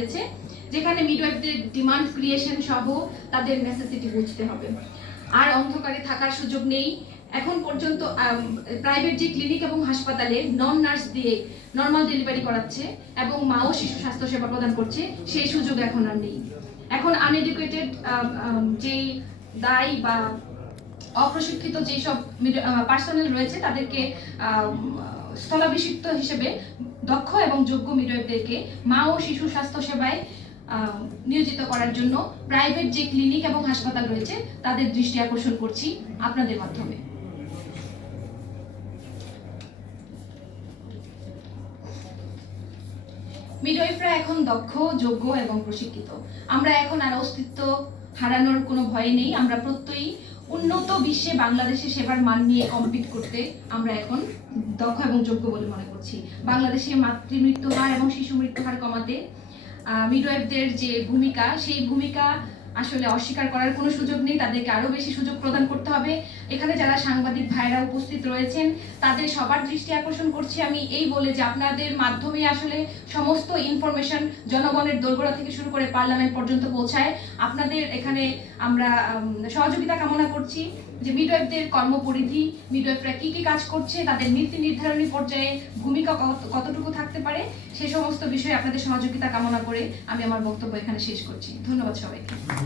হয়েছে, যেখানে মিডওয়াইফদের demand creation সহ তাদের নেসেসিটি বুঝতে হবে। আর অন্ধকারে থাকার সুযোগ নেই। এখন পর্যন্ত প্রাইভেট যে ক্লিনিক এবং হাসপাতালে নন নার্স দিয়ে নর্মাল ডেলিভারি করাচ্ছে এবং মা ও শিশু স্বাস্থ্য সেবা প্রদান করছে, সেই সুযোগ এখন আর নেই। এখন আনএডুকেটেড যেই দায় বা অপ্রশিক্ষিত যেসব পার্সোনাল রয়েছে, তাদেরকে স্থলাভিষিক্ত হিসেবে দক্ষ এবং যোগ্য মিডওয়াইফদেরকে মা ও শিশু স্বাস্থ্য সেবায় নিয়োজিত করার জন্য প্রাইভেট যে ক্লিনিক এবং হাসপাতাল রয়েছে, তাদের দৃষ্টি আকর্ষণ করছি আপনাদের মাধ্যমে। মিডওয়াইফরা এখন দক্ষ, যোগ্য এবং প্রশিক্ষিত। আমরা এখন আর অস্তিত্ব হারানোর কোনো ভয় নেই, আমরা প্রত্যয়ই উন্নত বিশ্বে বাংলাদেশের সেবার মান নিয়ে কম্পিট করতে আমরা এখন দক্ষ এবং যোগ্য বলে মনে করছি। বাংলাদেশে মাতৃমৃত্যু হার এবং শিশু মৃত্যু হার কমাতে মিডওয়াইফদের যে ভূমিকা, সেই ভূমিকা আসলে অস্বীকার করার কোনো সুযোগ নেই, তাদেরকে আরও বেশি সুযোগ প্রদান করতে হবে। এখানে যারা সাংবাদিক ভাইরা উপস্থিত রয়েছেন, তাদের সবার দৃষ্টি আকর্ষণ করছি আমি এই বলে যে আপনাদের মাধ্যমে আসলে সমস্ত ইনফরমেশন জনগণের দোরগোড়া থেকে শুরু করে পার্লামেন্ট পর্যন্ত পৌঁছায়। আপনাদের এখানে আমরা সহযোগিতা কামনা করছি যে মিডওয়াইফদের কর্মপরিধি মিডওয়াইফরা কি কি কাজ করছে, তাদের নীতি নির্ধারণী পর্যায়ে ভূমিকা কত- কতটুকু থাকতে পারে, সে সমস্ত বিষয়ে আপনাদের সহযোগিতা কামনা করে আমি আমার বক্তব্য এখানে শেষ করছি। ধন্যবাদ সবাইকে।